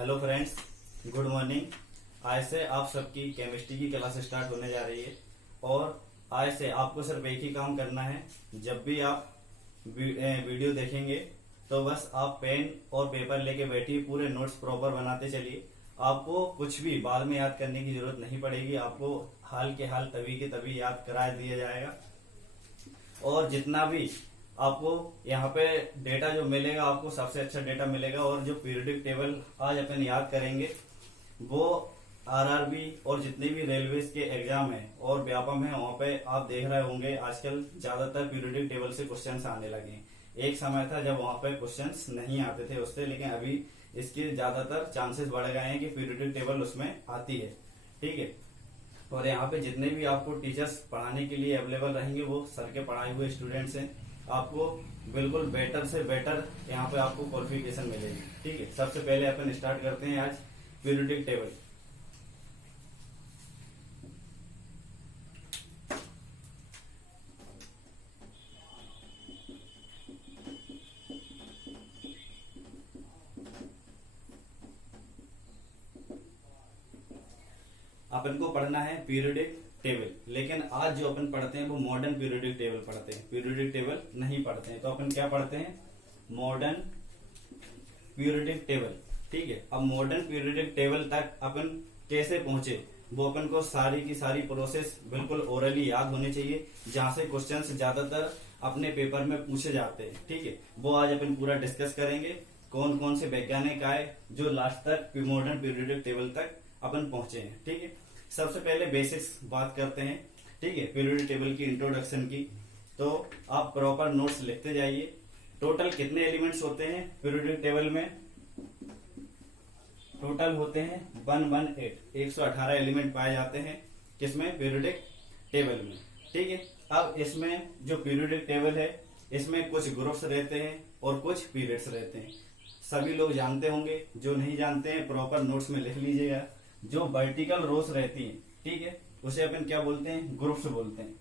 Hello friends, good morning. आज से आप सबकी केमिस्ट्री की क्लास स्टार्ट होने जा रही है और आज से आपको सिर्फ एक ही काम करना है। जब भी आप वीडियो देखेंगे तो बस आप पेन और पेपर लेके बैठिए, पूरे नोट्स प्रॉपर बनाते चलिए। आपको कुछ भी बाद में याद करने की जरूरत नहीं पड़ेगी, आपको हाल के हाल तभी के तभी याद करा दिया जाएगा। और जितना भी आपको यहाँ पे डेटा जो मिलेगा, आपको सबसे अच्छा डेटा मिलेगा। और जो पीरियडिक टेबल आज अपन याद करेंगे वो आरआरबी और जितने भी रेलवेज के एग्जाम है और व्यापम है, वहां पे आप देख रहे होंगे आजकल ज्यादातर पीरियडिक टेबल से क्वेश्चंस आने लगे हैं। एक समय था जब वहां पे क्वेश्चंस नहीं आते थे उससे, लेकिन अभी इसके ज्यादातर चांसेस बढ़ गए हैं कि पीरियडिक टेबल उसमें आती है। ठीक है। और यहाँ पे जितने भी आपको टीचर्स पढ़ाने के लिए अवेलेबल रहेंगे वो सर के पढ़ाए हुए स्टूडेंट्स हैं। आपको बिल्कुल बेटर से बेटर यहाँ पे आपको क्वालिफिकेशन मिलेगी। ठीक है। सबसे पहले अपन स्टार्ट करते हैं आज पीरियडिक टेबल। अपन को पढ़ना है पीरियडिक टेबल, लेकिन आज जो अपन पढ़ते हैं वो मॉडर्न पीरियडिक टेबल पढ़ते हैं, पीरियडिक टेबल नहीं पढ़ते हैं। तो अपन क्या पढ़ते हैं? Modern periodic table. ठीक है। अब मॉडर्न पीरियडिक टेबल तक अपन कैसे पहुंचे वो अपन को सारी की सारी प्रोसेस बिल्कुल ओरली याद होनी चाहिए, जहां से क्वेश्चंस ज्यादातर अपने पेपर में पूछे जाते हैं। ठीक है। वो आज अपन पूरा डिस्कस करेंगे, कौन कौन से वैज्ञानिक आए जो लास्ट तक मॉडर्न पीरियडिक टेबल तक अपन पहुंचे हैं। ठीक है। सबसे पहले बेसिक्स बात करते हैं। ठीक है। पीरियडिक टेबल की इंट्रोडक्शन की। तो आप प्रॉपर नोट्स लिखते जाइए। टोटल कितने एलिमेंट्स होते हैं पीरियडिक टेबल में? टोटल होते हैं 118, 118 एलिमेंट पाए जाते हैं किसमें? पीरियडिक टेबल में। ठीक है। अब इसमें जो पीरियडिक टेबल है इसमें कुछ ग्रुप्स रहते हैं और कुछ पीरियड्स रहते हैं। सभी लोग जानते होंगे, जो नहीं जानते हैं प्रॉपर नोट्स में लिख लीजिएगा। जो वर्टिकल रोस रहती हैं, ठीक है, उसे अपन क्या बोलते हैं? ग्रुप्स बोलते हैं।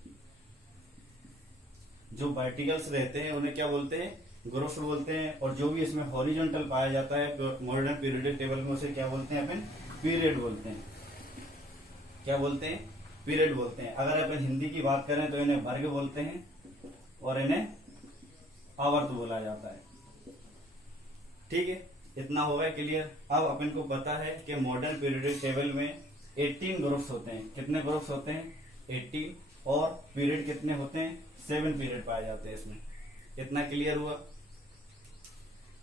जो वर्टिकल्स रहते हैं उन्हें क्या बोलते हैं? ग्रुप्स बोलते हैं। और जो भी इसमें हॉरिजॉन्टल पाया जाता है मॉडर्न पीरियडिक टेबल में, उसे क्या बोलते हैं? अपन पीरियड बोलते हैं। क्या बोलते हैं? पीरियड बोलते हैं। अगर अपन हिंदी की बात करें तो इन्हें वर्ग बोलते हैं और इन्हें आवर्त बोला जाता है। ठीक है। इतना हो गया क्लियर। अब अपन को पता है कि मॉडर्न पीरियडिक टेबल में 18 ग्रुप्स होते हैं। कितने ग्रुप्स होते हैं? 18। और पीरियड कितने होते हैं? 7 पीरियड पाए जाते हैं इसमें। इतना क्लियर हुआ?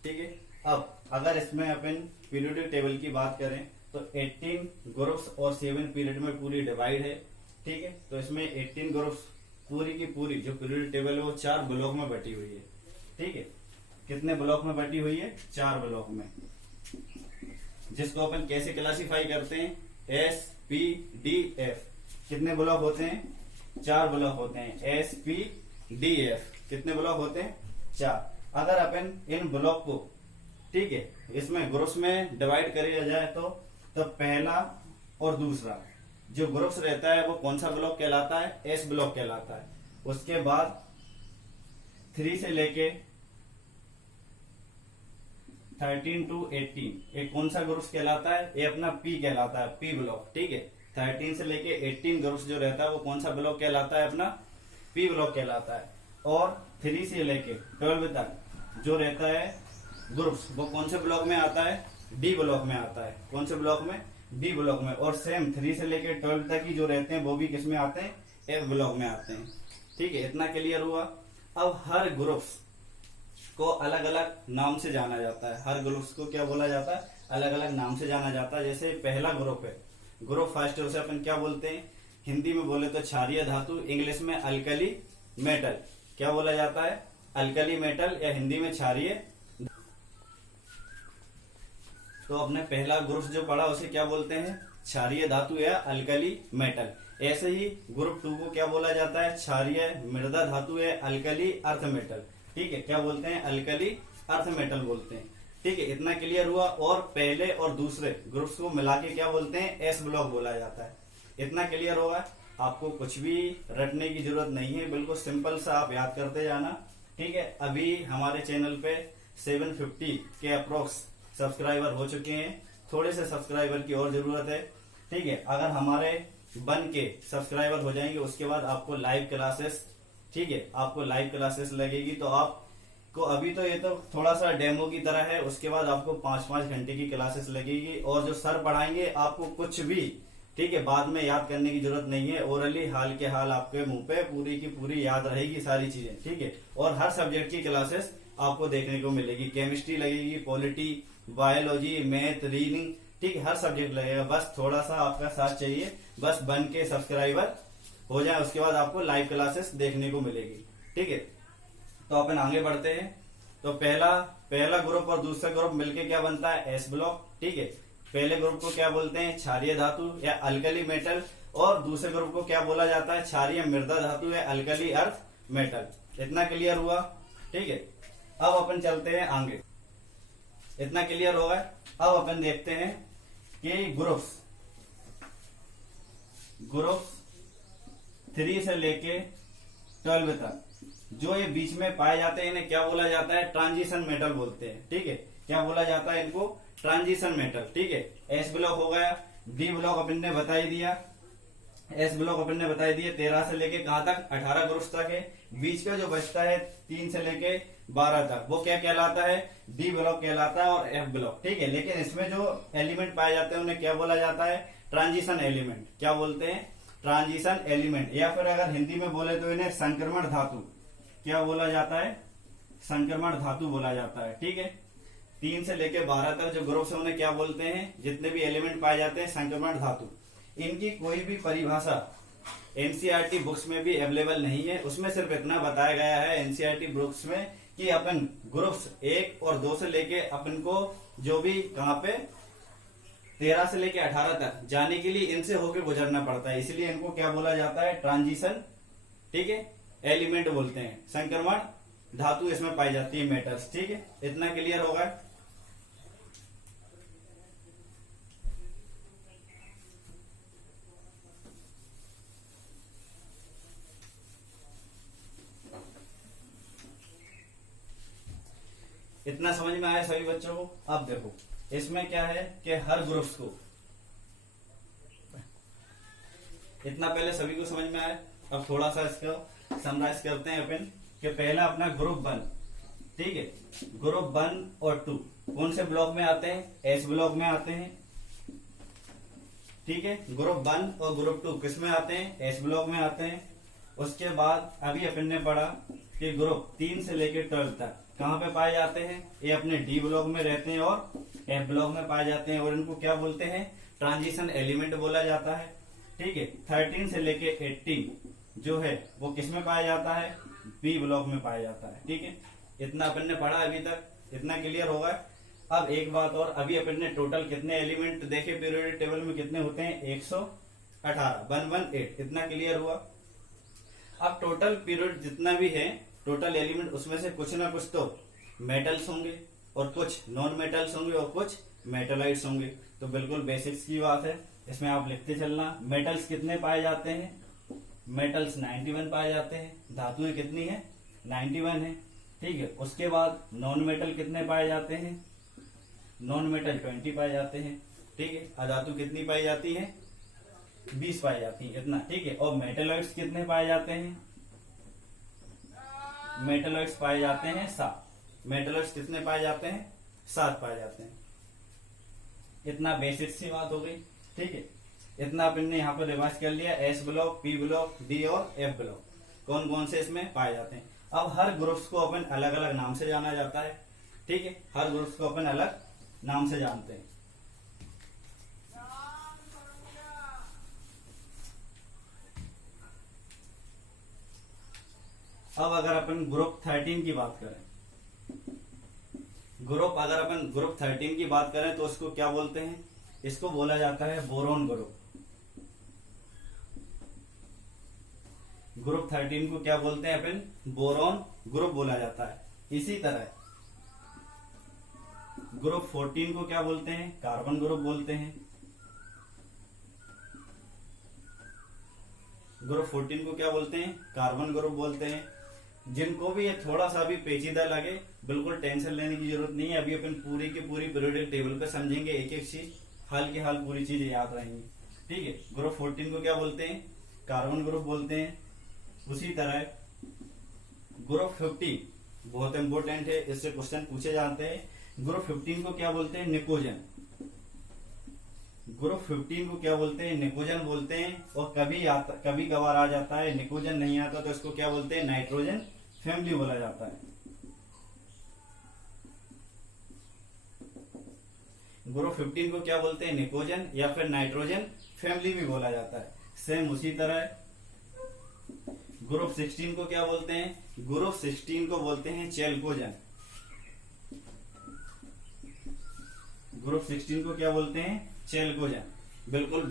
ठीक है। अब अगर इसमें अपन पीरियडिक टेबल की बात करें तो 18 ग्रुप्स और 7 पीरियड में पूरी डिवाइड है। ठीक है। तो इसमें 18 ग्रुप्स पूरी की पूरी जो पीरियडिक टेबल है वो 4 ब्लॉक में बटी हुई है। ठीक है। कितने ब्लॉक में बटी हुई है? 4 ब्लॉक में, जिसको अपन कैसे क्लासिफाई करते हैं? S, P, D, F. कितने ब्लॉक होते हैं? 4 ब्लॉक होते हैं। S, P, D, F. कितने ब्लॉक होते हैं? 4। अगर अपन इन ब्लॉक को, ठीक है, इसमें ग्रुप्स में डिवाइड किया जाए तो पहला और दूसरा जो ग्रुप्स रहता है वो कौन सा ब्लॉक कहलाता है? एस ब्लॉक कहलाता है। उसके बाद 3 से लेके 13 to 18 एक कौन सा ग्रुप्स कहलाता है? ये अपना पी कहलाता है, पी ब्लॉक। ठीक है। 13 से लेके 18 ग्रुप्स जो रहता है वो कौन सा ब्लॉक कहलाता है? अपना पी ब्लॉक कहलाता है। और 3 से लेके 12 तक जो रहता है ग्रुप्स वो कौन से ब्लॉक में आता है? डी ब्लॉक में आता है। कौन से ब्लॉक में? डी ब्लॉक में। और सेम 3 से लेके 12 तक ही जो रहते हैं वो भी किस में आते हैं? एफ ब्लॉक में आते हैं। ठीक है। इतना क्लियर हुआ? अब हर ग्रुप्स को अलग अलग नाम से जाना जाता है। हर ग्रुप्स को क्या बोला जाता है? अलग अलग नाम से जाना जाता है। जैसे पहला ग्रुप है, ग्रुप फर्स्ट है, उसे अपन क्या बोलते हैं? हिंदी में बोले तो क्षारीय धातु, इंग्लिश में अल्कली मेटल। क्या बोला जाता है? अल्कली मेटल या हिंदी में क्षारीय। तो अपने पहला ग्रुप जो पढ़ा उसे क्या बोलते हैं? क्षारीय धातु या अल्कली मेटल। ऐसे ही ग्रुप 2 को क्या बोला जाता है? क्षारीय मृदा धातु या अल्कली अर्थ मेटल। ठीक है। क्या बोलते हैं? अल्कली अर्थ मेटल बोलते हैं। ठीक है। इतना क्लियर हुआ? और पहले और दूसरे ग्रुप्स को मिला के क्या बोलते हैं? एस ब्लॉक बोला जाता है। इतना क्लियर होगा? आपको कुछ भी रटने की जरूरत नहीं है, बिल्कुल सिंपल सा आप याद करते जाना। ठीक है। अभी हमारे चैनल पे 750 के अप्रोक्स सब्सक्राइबर हो चुके हैं थोड़े से सब्सक्राइबर की और जरूरत है। ठीक है, अगर हमारे बन के सब्सक्राइबर हो जाएंगे उसके बाद आपको लाइव क्लासेस, ठीक है, आपको लाइव क्लासेस लगेगी। तो आपको अभी तो ये तो थोड़ा सा डेमो की तरह है, उसके बाद आपको 5-5 घंटे की क्लासेस लगेगी और जो सर पढ़ाएंगे आपको कुछ भी, ठीक है, बाद में याद करने की जरूरत नहीं है। ओरली हाल के हाल आपके मुंह पे पूरी की पूरी याद रहेगी सारी चीजें। ठीक है, और हर सब्जेक्ट की क्लासेस आपको देखने को मिलेगी। केमिस्ट्री लगेगी, पॉलिटी, बायोलॉजी, मैथ, रीडिंग, ठीक है, हर सब्जेक्ट लगेगा। बस थोड़ा सा आपका साथ चाहिए, बस बन के सब्सक्राइबर हो जाए, उसके बाद आपको लाइव क्लासेस देखने को मिलेगी। ठीक है, तो अपन आगे बढ़ते हैं। तो पहला ग्रुप और दूसरा ग्रुप मिलके क्या बनता है, एस ब्लॉक। ठीक है, पहले ग्रुप को क्या बोलते हैं, क्षारीय धातु या अल्कली मेटल, और दूसरे ग्रुप को क्या बोला जाता है, क्षारीय मृदा धातु या अल्कली अर्थ मेटल। इतना क्लियर हुआ। ठीक है, अब अपन चलते हैं आगे। इतना क्लियर हो गया। अब अपन देखते हैं कि ग्रुप्स 3 से लेके 12 तक जो ये बीच में पाए जाते हैं इन्हें क्या बोला जाता है, ट्रांजिशन मेटल बोलते हैं। ठीक है, क्या बोला जाता है इनको, ट्रांजिशन मेटल। ठीक है, एस ब्लॉक हो गया, डी ब्लॉक अपन ने बता ही दिया, एस ब्लॉक अपन ने बता दिया 13 से लेके कहां तक, 18 ग्रुप्स तक है। बीच का जो बचता है 3 से लेके 12 तक वो क्या कहलाता है, डी ब्लॉक कहलाता है और एफ ब्लॉक। ठीक है, लेकिन इसमें जो एलिमेंट पाए जाते हैं उन्हें क्या बोला जाता है, ट्रांजिशन एलिमेंट। क्या बोलते हैं, ट्रांजिशन एलिमेंट, या फिर अगर हिंदी में बोले तो इन्हें संक्रमण धातु क्या बोला जाता है, संक्रमण धातु बोला जाता है। ठीक है, 3 से लेके 12 तक जो ग्रुप्स है उन्हें क्या बोलते हैं, जितने भी एलिमेंट पाए जाते हैं संक्रमण धातु। इनकी कोई भी परिभाषा एनसीईआरटी बुक्स में भी अवेलेबल नहीं है। उसमें सिर्फ इतना बताया गया है एनसीईआरटी बुक्स में कि अपन ग्रुप्स 1 और 2 से लेके अपन को जो भी कहां पे 13 से लेके 18 तक जाने के लिए इनसे होकर गुजरना पड़ता है, इसलिए इनको क्या बोला जाता है, ट्रांजिशन, ठीक है, एलिमेंट बोलते हैं। संक्रमण धातु इसमें पाई जाती है, मेटल्स। ठीक है, इतना क्लियर होगा। इतना समझ में आया सभी बच्चों को। अब देखो इसमें क्या है कि हर ग्रुप्स को, इतना पहले सभी को समझ में आया। अब थोड़ा सा इसको समराइज करते हैं अपन कि पहला अपना ग्रुप 1। ठीक है, ग्रुप 1 और 2 कौन से ब्लॉक में आते हैं, एस ब्लॉक में आते हैं। ठीक है, ग्रुप 1 और ग्रुप 2 किस में आते हैं, एस ब्लॉक में आते हैं। उसके बाद अभी अपन ने पढ़ा कि ग्रुप 3 से लेकर 12 तक कहां पे पाए जाते हैं, ये अपने डी ब्लॉक में रहते हैं और एफ ब्लॉक में पाए जाते हैं, और इनको क्या बोलते हैं, ट्रांजिशन एलिमेंट बोला जाता है। ठीक है, 13 से लेके 18 जो है वो किस में पाया जाता है, बी ब्लॉक में पाया जाता है। ठीक है, इतना अपन ने पढ़ा अभी तक, इतना क्लियर होगा। अब एक बात और, अभी अपन ने टोटल कितने एलिमेंट देखे पीरियोडिक टेबल में, कितने होते हैं, 118, 118। इतना क्लियर हुआ। अब टोटल पीरियड जितना भी है, टोटल एलिमेंट, उसमें से कुछ ना कुछ तो मेटल्स होंगे और कुछ नॉन मेटल्स होंगे और कुछ मेटलाइट्स होंगे। तो बिल्कुल बेसिक्स की बात है, इसमें आप लिखते चलना। मेटल्स कितने पाए जाते हैं, मेटल्स 91 पाए जाते हैं। धातुएं कितनी है, 91 है। ठीक है, उसके बाद नॉन मेटल कितने पाए जाते हैं, नॉन मेटल 20 पाए जाते हैं। ठीक है, अधातु कितनी पाई जाती है, 20 पाई जाती है, इतना। ठीक है, और मेटलॉइड्स कितने पाए जाते हैं, मेटलॉइड्स पाए जाते हैं 7। मेटलॉइड्स कितने पाए जाते हैं, 7 पाए जाते हैं। इतना बेसिक सी बात हो गई। ठीक है, इतना अपन ने यहाँ पर रिवाइज कर लिया। S block, P block, D और एफ ब्लॉक कौन कौन से इसमें पाए जाते हैं। अब हर ग्रुप्स को अपन अलग अलग नाम से जाना जाता है। ठीक है, हर ग्रुप्स को अपन अलग नाम से जानते हैं। अब अगर अपन ग्रुप 13 की बात करें, अगर अपन ग्रुप 13 की बात करें तो इसको क्या बोलते हैं, इसको बोला जाता है बोरोन ग्रुप। ग्रुप 13 को क्या बोलते हैं अपन, बोरोन ग्रुप बोला जाता है। इसी तरह ग्रुप 14 को क्या बोलते हैं, कार्बन ग्रुप बोलते हैं। ग्रुप 14 को क्या बोलते हैं, कार्बन ग्रुप बोलते हैं। जिनको भी ये थोड़ा सा भी पेचीदा लगे, बिल्कुल टेंशन लेने की जरूरत नहीं है। अभी अपन पूरी की पूरी पीरियोडिक टेबल पे समझेंगे एक एक चीज। हाल के हाल पूरी चीजें याद रहेंगी। ठीक है, ग्रुप 14 को क्या बोलते हैं, कार्बन ग्रुप बोलते हैं। उसी तरह ग्रुप 15 बहुत इंपॉर्टेंट है, इससे क्वेश्चन पूछे जाते हैं। ग्रुप 15 को क्या बोलते हैं, निकोजन। ग्रुप 15 को क्या बोलते हैं, निकोजन बोलते हैं। और कभी कभार आ जाता है निकोजन नहीं आता तो इसको क्या बोलते हैं, नाइट्रोजन फैमिली बोला जाता है। ग्रुप 15 को क्या बोलते हैं, निकोजन या फिर नाइट्रोजन फैमिली भी बोला जाता है। सेम उसी तरह ग्रुप 16 को क्या बोलते हैं, ग्रुप 16 को बोलते हैं चेल्कोजन। ग्रुप 16 को क्या बोलते हैं, चेल्कोजन। बिल्कुल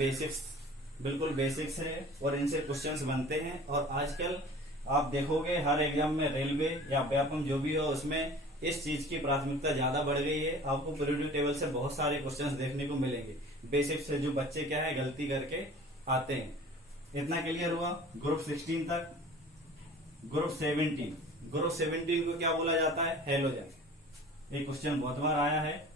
बेसिक्स है और इनसे क्वेश्चंस बनते हैं। और आजकल आप देखोगे हर एग्जाम में, रेलवे या व्यापम जो भी हो, उसमें इस चीज की प्राथमिकता ज्यादा बढ़ गई है। आपको पीरियोडिक टेबल से बहुत सारे क्वेश्चंस देखने को मिलेंगे, बेसिक्स से, जो बच्चे क्या है गलती करके आते हैं। इतना क्लियर हुआ ग्रुप 16 तक। ग्रुप 17 को क्या बोला जाता है, हेलोजन। एक क्वेश्चन बहुत बार आया है।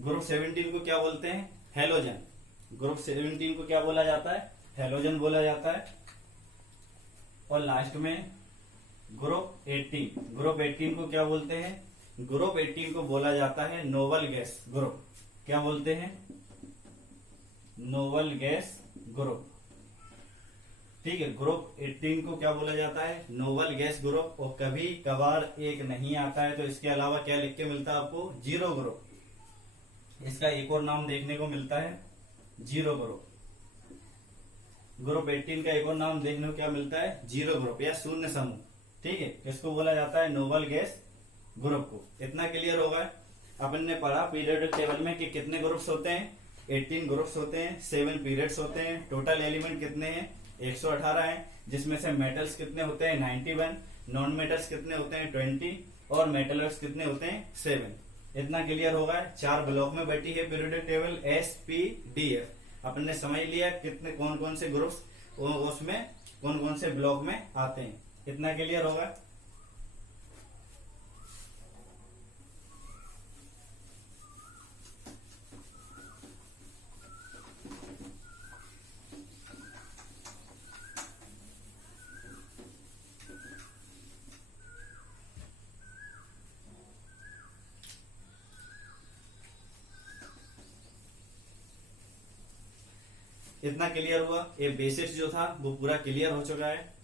ग्रुप 17 को क्या बोलते हैं, हेलोजन। ग्रुप 17 को क्या बोला जाता है, हेलोजन बोला जाता है। और लास्ट में ग्रुप 18 को क्या बोलते हैं, ग्रुप 18 को बोला जाता है नोबल गैस ग्रुप। क्या बोलते हैं, नोबल गैस ग्रुप। ठीक है, ग्रुप 18 को क्या बोला जाता है, नोबल गैस ग्रुप। और कभी कभार एक नहीं आता है तो इसके अलावा क्या लिख के मिलता है आपको, जीरो ग्रुप। इसका एक और नाम देखने को मिलता है, जीरो ग्रुप। ग्रुप 18 का एक और नाम देखने को क्या मिलता है, जीरो ग्रुप या शून्य समूह। ठीक है, इसको बोला जाता है नोबल गैस ग्रुप को। इतना क्लियर होगा। अपन ने पढ़ा पीरियोडिक टेबल में कि कितने ग्रुप्स होते हैं, 18 ग्रुप्स होते हैं, 7 पीरियड्स होते हैं। टोटल एलिमेंट कितने हैं, 118 हैं, जिसमें से मेटल्स कितने होते हैं, 91, नॉन मेटल्स कितने होते हैं, 20, और मेटल्स कितने होते हैं, 7। इतना क्लियर होगा। 4 ब्लॉक में बैठी है पीरियोडिक टेबल, SPDF। अपन ने समझ लिया कितने कौन कौन से ग्रुप्स उसमें कौन कौन से ब्लॉक में आते हैं। इतना क्लियर होगा। इतना क्लियर हुआ। ये बेसिक्स जो था वो पूरा क्लियर हो चुका है।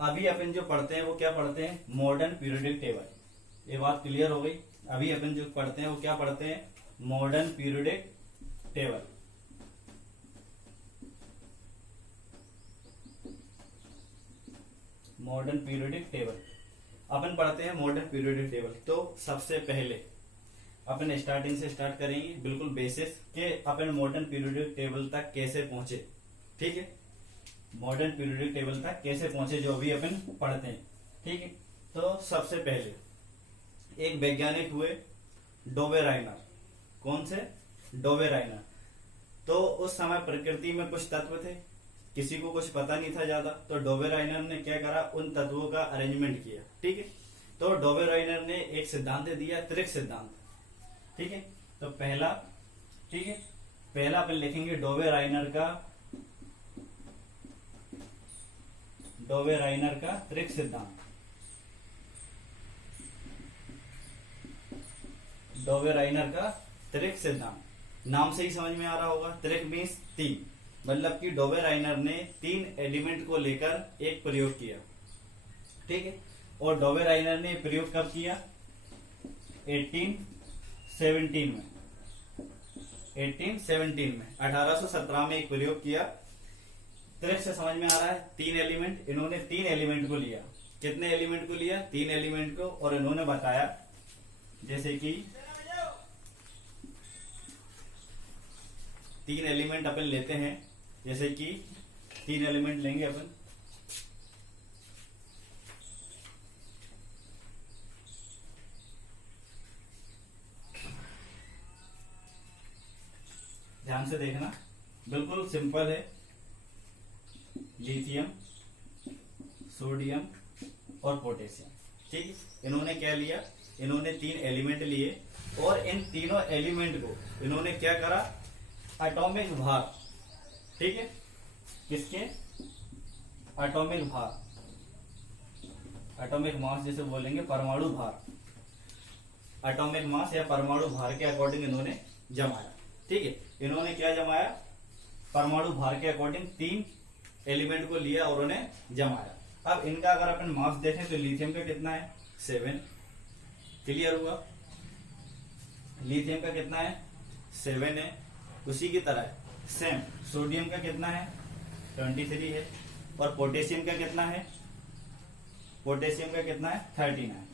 अभी अपन जो पढ़ते हैं वो क्या पढ़ते हैं, मॉडर्न पीरियोडिक टेबल। ये बात क्लियर हो गई। अभी अपन जो पढ़ते हैं वो क्या पढ़ते हैं, modern periodic table. Modern periodic table अपन पढ़ते हैं। मॉडर्न पीरियोडिक टेबल तो सबसे पहले अपन स्टार्टिंग से स्टार्ट करेंगे, बिल्कुल बेसिस के अपन मॉडर्न पीरियोडिक टेबल तक कैसे पहुंचे। ठीक है, मॉडर्न पीरियोडिक टेबल तक कैसे पहुंचे जो अभी अपन पढ़ते हैं। ठीक है, तो सबसे पहले एक वैज्ञानिक हुए डोबेराइनर। कौन से, डोबेराइनर। तो उस समय प्रकृति में कुछ तत्व थे, किसी को कुछ पता नहीं था ज्यादा, तो डोबेराइनर ने क्या करा, उन तत्वों का अरेंजमेंट किया। ठीक है, तो डोबेराइनर ने एक सिद्धांत दिया, त्रिक सिद्धांत। ठीक है, तो पहला, ठीक है, पहला अपन लिखेंगे डोबेराइनर का त्रिक सिद्धांत। डोबेराइनर का त्रिक सिद्धांत नाम से ही समझ में आ रहा होगा। त्रिक मीन्स 3, मतलब कि डोबेराइनर ने 3 एलिमेंट को लेकर एक प्रयोग किया। ठीक है, और डोबेराइनर ने प्रयोग कब किया, 1817 में। 1817 में एक प्रयोग किया। त्रिक से समझ में आ रहा है 3 एलिमेंट। इन्होंने 3 एलिमेंट को लिया। कितने एलिमेंट को लिया, 3 एलिमेंट को। और इन्होंने बताया जैसे कि 3 एलिमेंट अपन लेते हैं, जैसे कि 3 एलिमेंट लेंगे अपन। ध्यान से देखना, बिल्कुल सिंपल है। लिथियम, सोडियम और पोटेशियम। ठीक है, इन्होंने क्या लिया, इन्होंने 3 एलिमेंट लिए और इन तीनों एलिमेंट को इन्होंने क्या करा, एटॉमिक भार, ठीक है, किसके, एटॉमिक भार, एटॉमिक मास जिसे बोलेंगे परमाणु भार, एटॉमिक मास या परमाणु भार के अकॉर्डिंग इन्होंने जमाया। ठीक है, इन्होंने क्या जमाया, परमाणु भार के अकॉर्डिंग 3 एलिमेंट को लिया और उन्हें जमाया। अब इनका अगर अपन मास देखें तो लिथियम का कितना है, 7, क्लियर हुआ, लिथियम का कितना है, 7 है। उसी की तरह सेम सोडियम का कितना है, 23 है। और पोटेशियम का कितना है, पोटेशियम का कितना है, 39।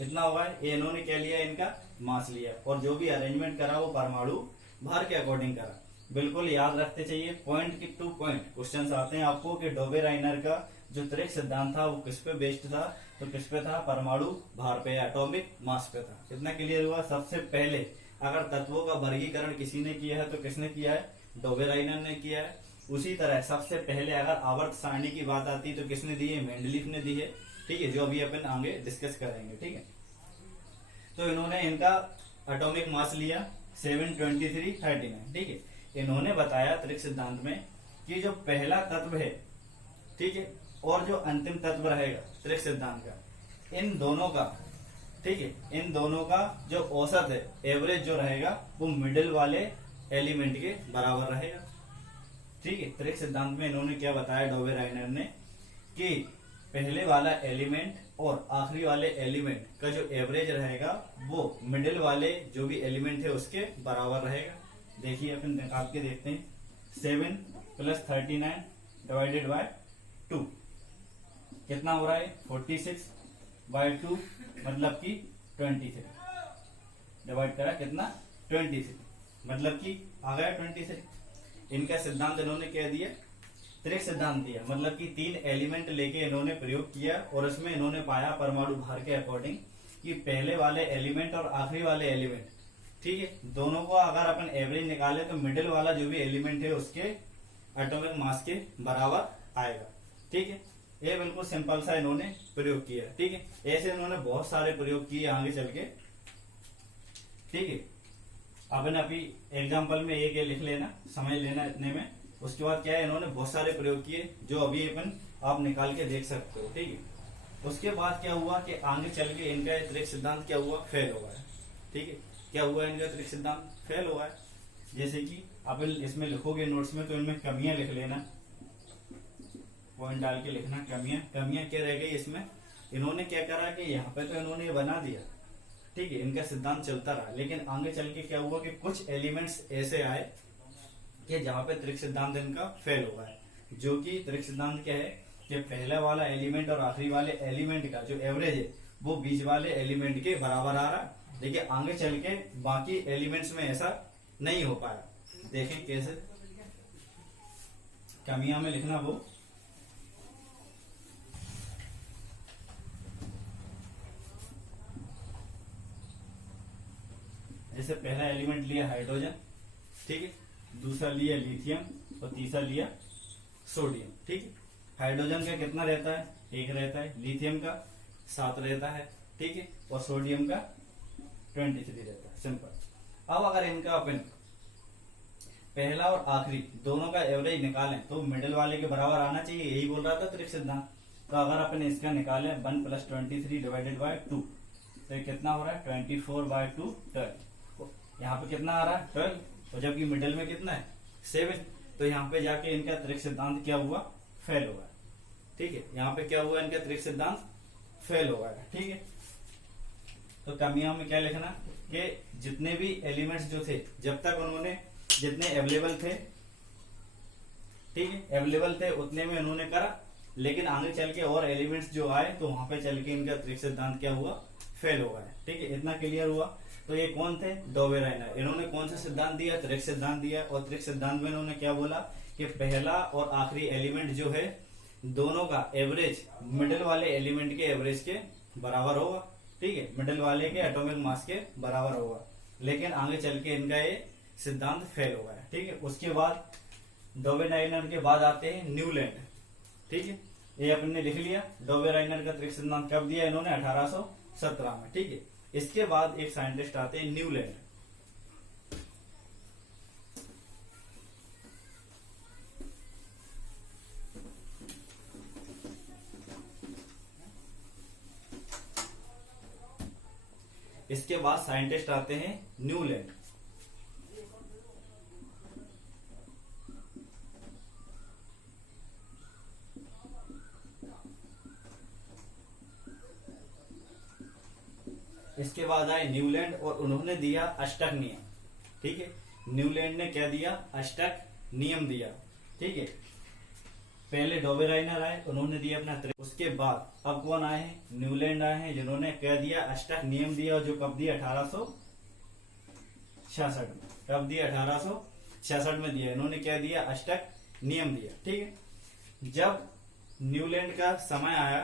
इतना हुआ है। ये इन्होंने क्या लिया, इनका मास लिया, और जो भी अरेंजमेंट करा वो परमाणु भार के अकॉर्डिंग करा। बिल्कुल याद रखते चाहिए, पॉइंट टू पॉइंट क्वेश्चंस आते हैं आपको कि डोबेराइनर का जो त्रिक सिद्धांत था वो किस पे बेस्ड था, तो किस पे था, परमाणु भार पे, एटॉमिक मास पे था। इतना क्लियर हुआ। सबसे पहले अगर तत्वों का वर्गीकरण किसी ने किया है तो किसने किया है, डोबेराइनर ने किया है। उसी तरह सबसे पहले अगर आवर्त सारणी की बात आती है तो किसने दी है, मेंडलीफ ने दी है। ठीक है, जो अभी अपन आगे डिस्कस करेंगे। ठीक है, तो इन्होंने इनका एटॉमिक मास लिया 7, 23, 39। ठीक है, इन्होंने बताया त्रिक सिद्धांत में कि जो पहला तत्व है, ठीक है, और जो अंतिम तत्व रहेगा त्रिक सिद्धांत का, इन दोनों का, ठीक है, इन दोनों का जो औसत है, एवरेज जो रहेगा वो मिडिल वाले एलिमेंट के बराबर रहेगा। ठीक है, त्रिक सिद्धांत में इन्होंने क्या बताया डोबेराइनर ने कि पहले वाला एलिमेंट और आखिरी वाले एलिमेंट का जो एवरेज रहेगा वो मिडिल वाले जो भी एलिमेंट है उसके बराबर रहेगा। देखिए अपन निकाल के देखते हैं, 7 + 39 डिवाइडेड बाय 2 कितना हो रहा है, 46/2 मतलब कि 23। डिवाइड करा कितना, 23, मतलब कि आ गया 23। इनका सिद्धांत इन्होंने क्या दिया, त्रिक सिद्धांत दिया, मतलब कि 3 एलिमेंट लेके इन्होंने प्रयोग किया और उसमें इन्होंने पाया परमाणु भार के अकॉर्डिंग कि पहले वाले एलिमेंट और आखिरी वाले एलिमेंट, ठीक है, दोनों को अगर अपन एवरेज निकाले तो मिडिल वाला जो भी एलिमेंट है उसके एटॉमिक मास के बराबर आएगा। ठीक है, ये बिल्कुल सिंपल सा इन्होंने प्रयोग किया। ठीक है, ऐसे इन्होंने बहुत सारे प्रयोग किए आगे चल के। ठीक है, अपन अभी एग्जाम्पल में एक लिख लेना, समझ लेना इतने में। उसके बाद क्या है, इन्होंने बहुत सारे प्रयोग किए जो अभी अपन आप निकाल के देख सकते हो। ठीक है, उसके बाद क्या हुआ कि आगे चल के इनका त्रिक सिद्धांत क्या हुआ, फेल हुआ है। ठीक है, क्या हुआ, इनका त्रिक सिद्धांत फेल हुआ है। जैसे कि अपन इसमें लिखोगे नोट्स में तो इनमें कमियां लिख लेना, पॉइंट डाल के लिखना कमियां क्या रह गई इसमें। इन्होंने क्या करा कि यहाँ पे तो इन्होंने ये बना दिया, ठीक है, इनका सिद्धांत चलता रहा, लेकिन आगे चल के क्या हुआ कि कुछ एलिमेंट्स ऐसे आए कि जहां पे त्रिक सिद्धांत इनका फेल हुआ है। जो कि त्रिक सिद्धांत क्या है कि पहला वाला एलिमेंट और आखिरी वाले एलिमेंट का जो एवरेज है वो बीच वाले एलिमेंट के बराबर आ रहा, लेकिन आगे चल के बाकी एलिमेंट्स में ऐसा नहीं हो पाया। देखें कैसे, कमियां में लिखना वो, जैसे पहला एलिमेंट लिया हाइड्रोजन, ठीक है, दूसरा लिया लिथियम और तीसरा लिया सोडियम। ठीक है, हाइड्रोजन का कितना रहता है, 1 रहता है, लिथियम का 7 रहता है, ठीक है, और सोडियम का 23 रहता है। सिंपल। अब अगर इनका अपन पहला और आखिरी दोनों का एवरेज निकालें तो मिडिल वाले के बराबर आना चाहिए, यही बोल रहा था त्रिक सिद्धांत। तो अगर अपन इसका निकालें 1 + 23 डिवाइडेड बाय 2 तो कितना हो रहा है, 24/2 12। यहाँ पे कितना आ रहा है, 12, और जबकि मिडिल में कितना है, 7। तो यहाँ पे जाके इनका त्रिक सिद्धांत क्या हुआ, फेल हुआ। ठीक है, यहाँ पे क्या हुआ, इनका त्रिक सिद्धांत फेल हुआ है। ठीक है, तो कमियां में क्या लिखना कि जितने भी एलिमेंट्स जो थे, जब तक उन्होंने जितने अवेलेबल थे, ठीक है, अवेलेबल थे उतने में उन्होंने करा, लेकिन आगे चल के और एलिमेंट्स जो आए तो वहां पे चल के इनका त्रिक सिद्धांत क्या हुआ, फेल हुआ है। ठीक है, इतना क्लियर हुआ। तो ये कौन थे, डोबेराइनर। इन्होंने कौन सा सिद्धांत दिया, त्रिक सिद्धांत दिया, और त्रिक सिद्धांत में इन्होंने क्या बोला कि पहला और आखिरी एलिमेंट जो है दोनों का एवरेज मिडिल वाले एलिमेंट के एवरेज के बराबर होगा। ठीक है, मिडिल वाले के एटॉमिक मास के बराबर होगा, लेकिन आगे चल के इनका ये सिद्धांत फेल हुआ है। ठीक है, उसके बाद डोबेराइनर के बाद आते हैं न्यूलैंड। ठीक है, ये अपन ने लिख लिया, डोबेराइनर का त्रिक सिद्धांत कब दिया इन्होंने, 1817 में। ठीक है, इसके बाद एक साइंटिस्ट आते हैं न्यूलैंड। इसके बाद साइंटिस्ट आते हैं न्यूलैंड। इसके बाद आए न्यूलैंड और उन्होंने दिया अष्टक नियम। ठीक है, न्यूलैंड ने क्या दिया? अष्टक नियम दिया। ठीक है, पहले डोबेराइनर आए, उन्होंने दिया अपना उसके बाद अब कौन आए हैं? न्यूलैंड आए हैं, जिन्होंने क्या दिया? अष्टक नियम दिया। और जो कब दिया? 1866 में। कब दिया? 1866 में दिया। इन्होंने क्या दिया? अष्टक नियम दिया। ठीक है, जब न्यूलैंड का समय आया,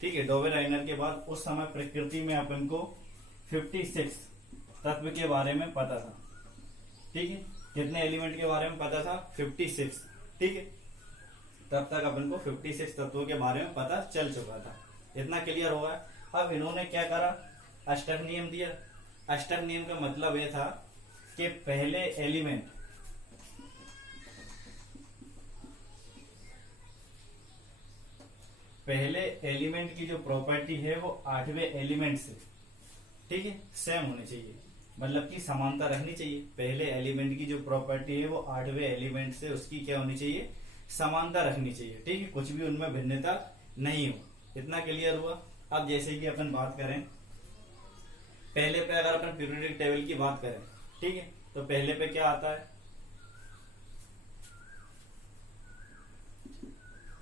ठीक है, डोबेराइनर के बाद, उस समय प्रकृति में अपन को 56 तत्व के बारे में पता था। ठीक है, कितने एलिमेंट के बारे में पता था? 56। ठीक है, तब तक अपन को 56 तत्वों के बारे में पता चल चुका था। इतना क्लियर होगा। अब इन्होंने क्या करा? अष्टक नियम दिया। अष्टक नियम का मतलब यह था कि पहले एलिमेंट की जो प्रॉपर्टी है वो 8वें एलिमेंट से, ठीक है, सेम होनी चाहिए। मतलब कि समानता रखनी चाहिए। पहले एलिमेंट की जो प्रॉपर्टी है वो 8वें एलिमेंट से उसकी क्या होनी चाहिए? समानता रखनी चाहिए। ठीक है, कुछ भी उनमें भिन्नता नहीं हो। इतना क्लियर हुआ। अब जैसे कि अपन बात करें, पहले पे अगर अपन पीरियोडिक टेबल की बात करें, ठीक है, तो पहले पे क्या आता है?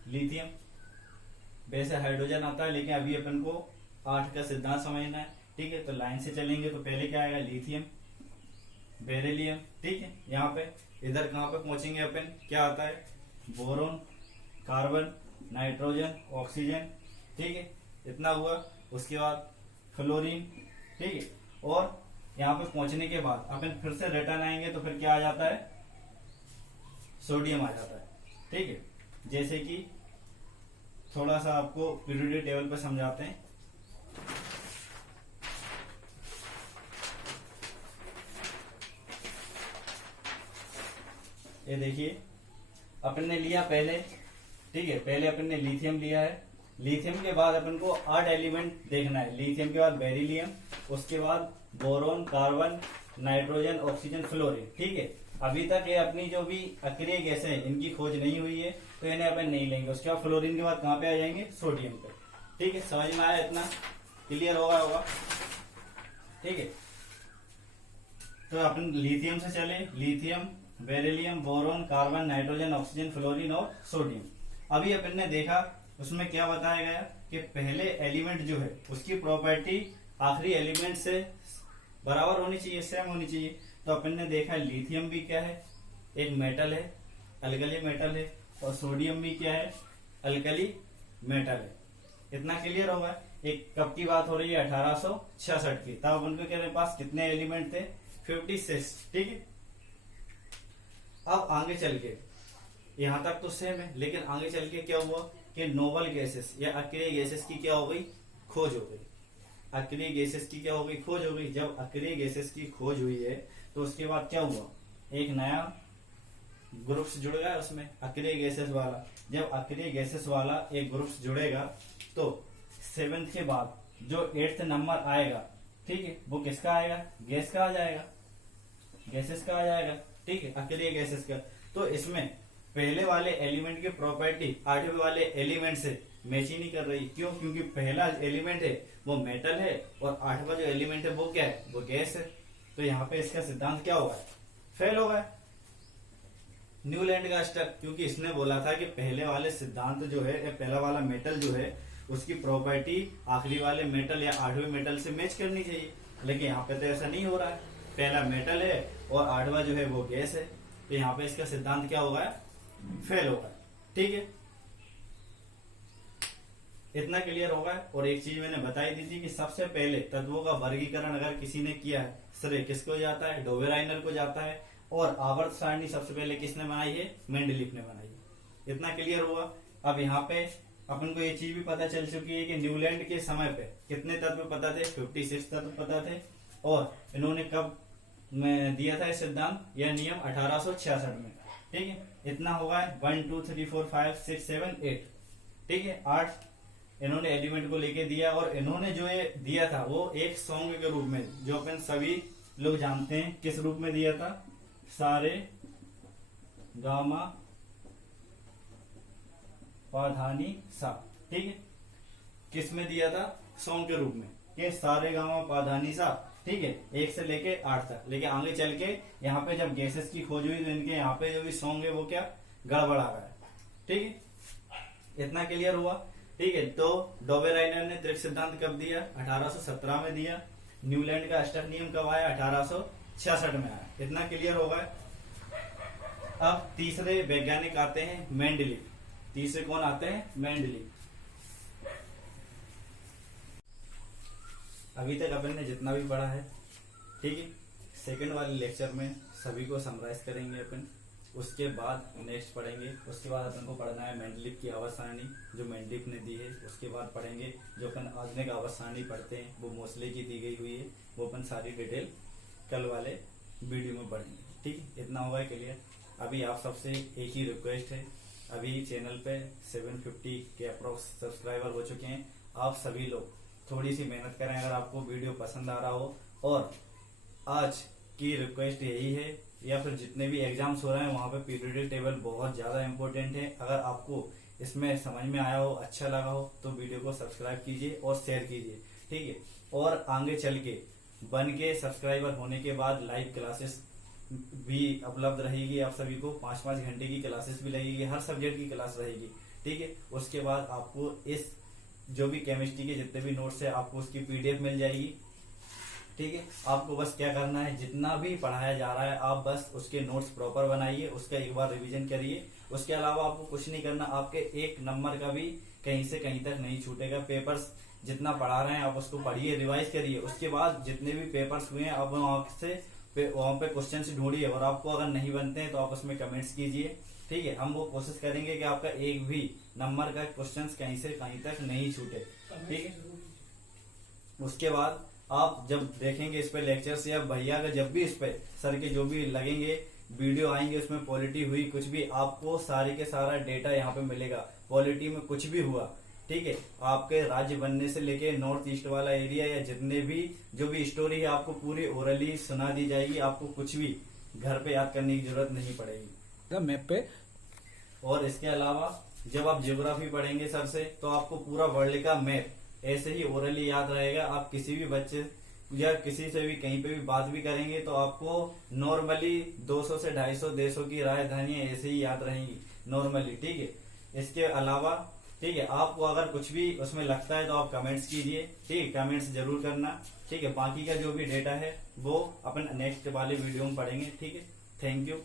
लिथियम। वैसे हाइड्रोजन आता है, लेकिन अभी अपन को 8 का सिद्धांत समझना है। ठीक है, तो लाइन से चलेंगे तो पहले क्या आएगा? Lithium, beryllium. ठीक है, यहाँ पे इधर कहां पे पहुंचेंगे अपन? क्या आता है? Boron, carbon, nitrogen, oxygen. ठीक है, इतना हुआ। उसके बाद फ्लोरीन। ठीक है, और यहाँ पे पहुंचने के बाद अपन फिर से रिटर्न आएंगे तो फिर क्या आ जाता है? सोडियम आ जाता है। ठीक है, जैसे कि थोड़ा सा आपको पीरियोडिक टेबल पे समझाते हैं। ये देखिए, अपन ने लिया पहले, ठीक है, पहले अपन ने लिथियम लिया है। लिथियम के बाद अपन को 8 एलिमेंट देखना है। लिथियम के बाद बेरिलियम, उसके बाद boron, carbon, nitrogen, oxygen, fluorine. ठीक है, अभी तक ये अपनी जो भी अक्रिय गैस है इनकी खोज नहीं हुई है, तो इन्हें अपन नहीं लेंगे। उसके बाद फ्लोरीन के बाद कहां पे आ जाएंगे? सोडियम पे। ठीक है, समझ में आया? इतना क्लियर होगा। ठीक है, तो अपन लिथियम से चले। Lithium, beryllium, boron, carbon, nitrogen, oxygen, fluorine और सोडियम। अभी अपन ने देखा उसमें क्या बताया गया कि पहले एलिमेंट जो है उसकी प्रॉपर्टी आखिरी एलिमेंट से बराबर होनी चाहिए, सेम होनी चाहिए। तो अपन ने देखा लिथियम भी क्या है? एक मेटल है, अल्कली मेटल है। और सोडियम भी क्या है? अल्कली मेटल है। इतना क्लियर होगा। एक कब की बात हो रही है? 1866 की। तब अपन के पास कितने एलिमेंट थे? 56। ठीक है, अब आगे चल के यहां तक तो सेम है, लेकिन आगे चल के क्या हुआ कि नोबल गैसेस या अक्रिय गैसेस की क्या हो गई? खोज हो गई। अक्रिय गैसेस की क्या हो गई? खोज हो गई। जब अक्रिय गैसेस की खोज हुई है तो उसके बाद क्या हुआ? एक नया ग्रुप जुड़ गया उसमें, अक्रिय गैसेस वाला। जब अक्रिय गैसेस वाला एक ग्रुप जुड़ेगा तो 7th के बाद जो 8th नंबर आएगा, ठीक है, वो किसका आएगा? गैस का आ जाएगा, गैसेस का आ जाएगा। ठीक है, अक्रिय गैसेस का। तो इसमें पहले वाले एलिमेंट की प्रॉपर्टी 8वें वाले एलिमेंट से मैच ही नहीं कर रही। क्यों? क्योंकि पहला एलिमेंट है वो मेटल है और 8वां जो एलिमेंट है वो क्या है? वो गैस है। तो यहाँ पे इसका सिद्धांत क्या होगा? फेल होगा। न्यूलैंड का अष्टक, क्योंकि इसने बोला था कि पहले वाले सिद्धांत जो है, पहला वाला मेटल जो है उसकी प्रॉपर्टी आखिरी वाले मेटल या 8वें मेटल से मैच करनी चाहिए। लेकिन यहाँ पे तो ऐसा नहीं हो रहा है। पहला मेटल है और 8वां जो है वो गैस है। तो यहाँ पे इसका सिद्धांत क्या होगा? फेल होगा। ठीक है, इतना क्लियर होगा। और एक चीज मैंने बताई दी थी कि सबसे पहले तत्वों का वर्गीकरण अगर किसी ने किया है, श्रेय किसको जाता है? डोबेराइनर को जाता है। और आवर्त सारणी सबसे पहले किसने बनाई है? मेंडलीफ ने बनाई है। इतना क्लियर हुआ। अब यहाँ पे अपन को ये चीज भी पता चल चुकी है कि न्यूलैंड के समय पे कितने तत्व पता थे, 56 तत्व पता थे। और इन्होंने कब में दिया था ये सिद्धांत या नियम 1866 में। ठीक है, इतना होगा 1 2 3 4 5 6 7 8। ठीक है, 8 इन्होंने एलिमेंट को लेके दिया। और इन्होंने जो ये दिया था वो एक सॉन्ग के रूप में, जो अपन सभी लोग जानते हैं, किस रूप में दिया था, सारे गामा पाधानी सा। ठीक है, किस में दिया था, सॉन्ग के रूप में, कि सारे गामा पाधानी सा। ठीक है, 1 से लेके 8 तक। लेकिन आगे चल के यहाँ पे जब गैसेस की खोज हुई तो इनके यहाँ पे जो भी सॉन्ग है वो क्या गड़बड़ा गया है। ठीक है, इतना क्लियर हुआ। ठीक है, तो डोबेराइनर ने त्रिक सिद्धांत कब दिया, 1817 में दिया। न्यूलैंड का अष्टक नियम कब आया, 1866 में आया। इतना क्लियर होगा। अब तीसरे वैज्ञानिक आते हैं मेंडलीव। तीसरे कौन आते हैं, मेंडलीव। अभी तक अपन ने जितना भी पढ़ा है, ठीक है, सेकंड वाले लेक्चर में सभी को समराइज करेंगे अपन। उसके बाद नेक्स्ट पढ़ेंगे। उसके बाद अपन को पढ़ना है मेंडलीव की आवर्त सारणी, जो मेंडलीव ने दी है। उसके बाद पढ़ेंगे जो अपन आधुनिक आवर्त सारणी पढ़ते हैं, वो मोस्ले की दी गई हुई है। वो अपन सारी डिटेल कल वाले वीडियो में पढ़ेंगे। ठीक है, इतना होगा क्लियर। अभी आप सबसे एक ही रिक्वेस्ट है, अभी चैनल पे 750 के अप्रोक्स सब्सक्राइबर हो चुके हैं। आप सभी लोग थोड़ी सी मेहनत करें अगर आपको वीडियो पसंद आ रहा हो। और आज की रिक्वेस्ट यही है, या फिर जितने भी एग्जाम्स हो रहे हैं वहां पे पीरियोडिक टेबल बहुत ज्यादा इंपॉर्टेंट है। अगर आपको इसमें समझ में आया हो, अच्छा लगा हो, तो वीडियो को सब्सक्राइब कीजिए और शेयर कीजिए। ठीक है, और आगे चल के बन के सब्सक्राइबर होने के बाद लाइव क्लासेस भी उपलब्ध रहेगी। आप सभी को 5-5 घंटे की क्लासेस भी लगेगी, हर सब्जेक्ट की क्लास रहेगी। ठीक है, उसके बाद आपको इस जो भी केमिस्ट्री के जितने भी नोट्स है आपको उसकी पीडीएफ मिल जाएगी। ठीक है, आपको बस क्या करना है, जितना भी पढ़ाया जा रहा है आप बस उसके नोट्स प्रॉपर बनाइए, उसका एक बार रिवीजन करिए। उसके अलावा आपको कुछ नहीं करना। आपके 1 नंबर का भी कहीं से कहीं तक नहीं छूटेगा। पेपर्स जितना पढ़ा रहे हैं आप उसको पढ़िए, रिवाइज करिए। उसके बाद जितने भी पेपर्स हुए हैं आप वहां पे क्वेश्चन ढूंढिए, और आपको अगर नहीं बनते हैं तो आप उसमें कमेंट्स कीजिए। ठीक है, हम वो कोशिश करेंगे कि आपका एक भी नंबर का क्वेश्चन कहीं से कहीं तक नहीं छूटे। ठीक है, उसके बाद आप जब देखेंगे इस पे लेक्चर्स, या भैया का जब भी इस पे सर के जो भी लगेंगे वीडियो आएंगे उसमें पॉलिटी हुई कुछ भी, आपको सारे के सारा डेटा यहाँ पे मिलेगा। पॉलिटी में कुछ भी हुआ, ठीक है, आपके राज्य बनने से लेके नॉर्थ ईस्ट वाला एरिया या जितने भी जो भी स्टोरी है आपको पूरी ओरली सुना दी जाएगी। आपको कुछ भी घर पे याद करने की जरूरत नहीं पड़ेगी मैप पे। और इसके अलावा जब आप ज्योग्राफी पढ़ेंगे सर से तो आपको पूरा वर्ल्ड का मैप ऐसे ही ओरली याद रहेगा। आप किसी भी बच्चे या किसी से भी कहीं पे भी बात भी करेंगे तो आपको नॉर्मली 200 से 250 देशों की राजधानियां ऐसे ही याद रहेंगी नॉर्मली। ठीक है, इसके अलावा ठीक है, आपको अगर कुछ भी उसमें लगता है तो आप कमेंट्स कीजिए। ठीक है, कमेंट्स जरूर करना। ठीक है, बाकी का जो भी डेटा है वो अपन नेक्स्ट वाले वीडियो में पढ़ेंगे। ठीक है, थैंक यू।